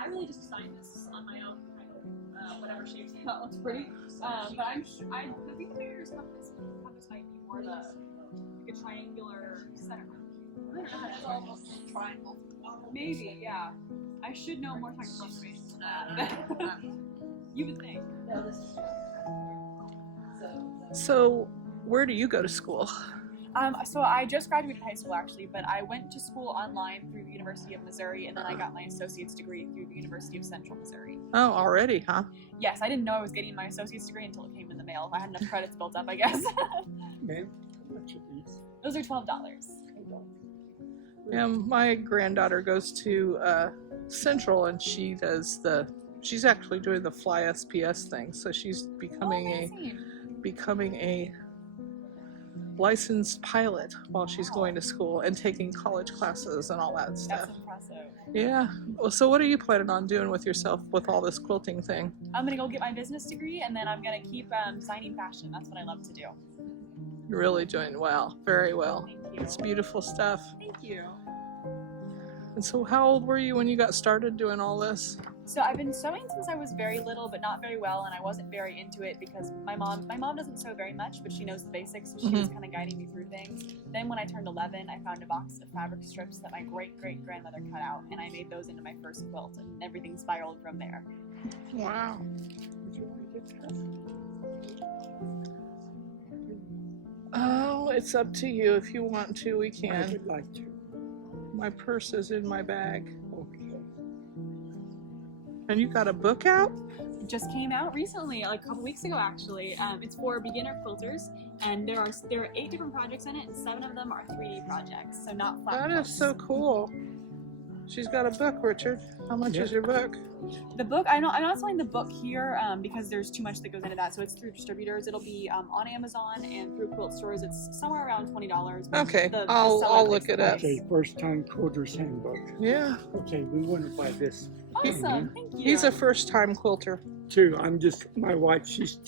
I really just designed this on my own, whatever shape that looks pretty. But I think the figures have this might be more like a triangular center. I don't know, it's almost a triangle. Maybe, yeah. I should know more technical information than that. You would think. No, this is So, where do you go to school? So I just graduated high school actually, but I went to school online through the University of Missouri, and then I got my associate's degree through the University of Central Missouri. Oh, already, huh? Yes, I didn't know I was getting my associate's degree until it came in the mail. I had enough credits built up, I guess. Ma'am, how much are these? Those are $12. Yeah, my granddaughter goes to Central, and she's actually doing the Fly SPS thing, so she's becoming a licensed pilot while she's going to school and taking college classes and all that stuff. That's impressive. Yeah. Well, so what are you planning on doing with yourself with all this quilting thing? I'm gonna go get my business degree, and then I'm gonna keep signing fashion. That's what I love to do. You're really doing well, very well. Thank you. It's beautiful stuff. Thank you. And so how old were you when you got started doing all this? So I've been sewing since I was very little, but not very well, and I wasn't very into it because my mom doesn't sew very much, but she knows the basics, so she was kind of guiding me through things. Then when I turned 11, I found a box of fabric strips that my great-great-grandmother cut out, and I made those into my first quilt, and everything spiraled from there. Wow. Would you want to get that? Oh, it's up to you. If you want to, we I can. would like to. My purse is in my bag. Okay. And you got a book out? It just came out recently, like a couple weeks ago actually. It's for beginner quilters, and there are 8 different projects in it, and 7 of them are 3D projects, so not flat That is quilts. so cool. She's got a book, Richard. How much is your book? The book, I'm not selling the book here because there's too much that goes into that, so it's through distributors. It'll be on Amazon and through quilt stores. It's somewhere around $20. but Okay, the I'll seller look makes it the up. price. Okay, first time quilter's handbook. Yeah. Okay, we want to buy this. Awesome, thank you. He's a first-time quilter. Too. My wife, she's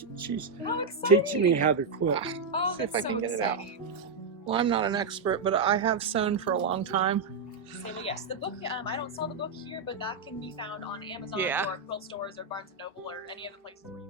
How exciting. teaching me how to quilt. Oh, See if that's I can so get it out. exciting. Well, I'm not an expert, but I have sewn for a long time. So, yes, the book, I don't sell the book here, but that can be found on Amazon Yeah. or quilt stores or Barnes & Noble or any other places where you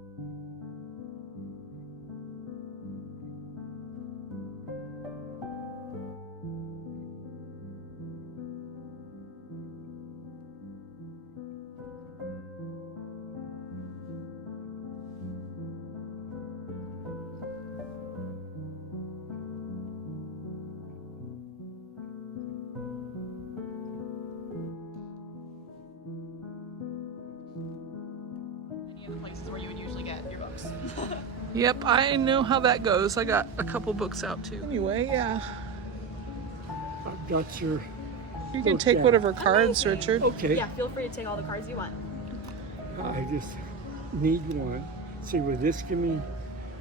any other places where you would usually get your books. Yep, I know how that goes. I got a couple books out too. Anyway, yeah. I've got your. You can book take out. whatever cards, Amazing. Richard. Okay. Yeah, feel free to take all the cards you want. I just need one. See, will this give me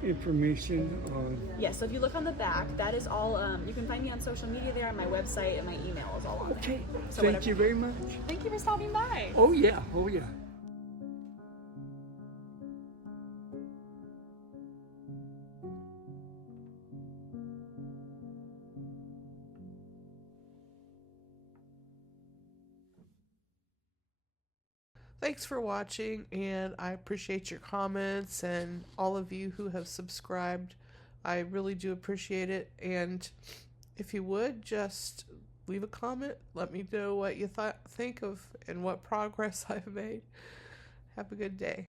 information on? Yeah, so if you look on the back, that is all, you can find me on social media there, and my website and my email is all on there. Okay. So Thank whatever- you very much. Thank you for stopping by. Oh yeah. Oh yeah. Thanks for watching, and I appreciate your comments and all of you who have subscribed. I really do appreciate it, and if you would, just leave a comment. Let me know what you think of and what progress I've made. Have a good day.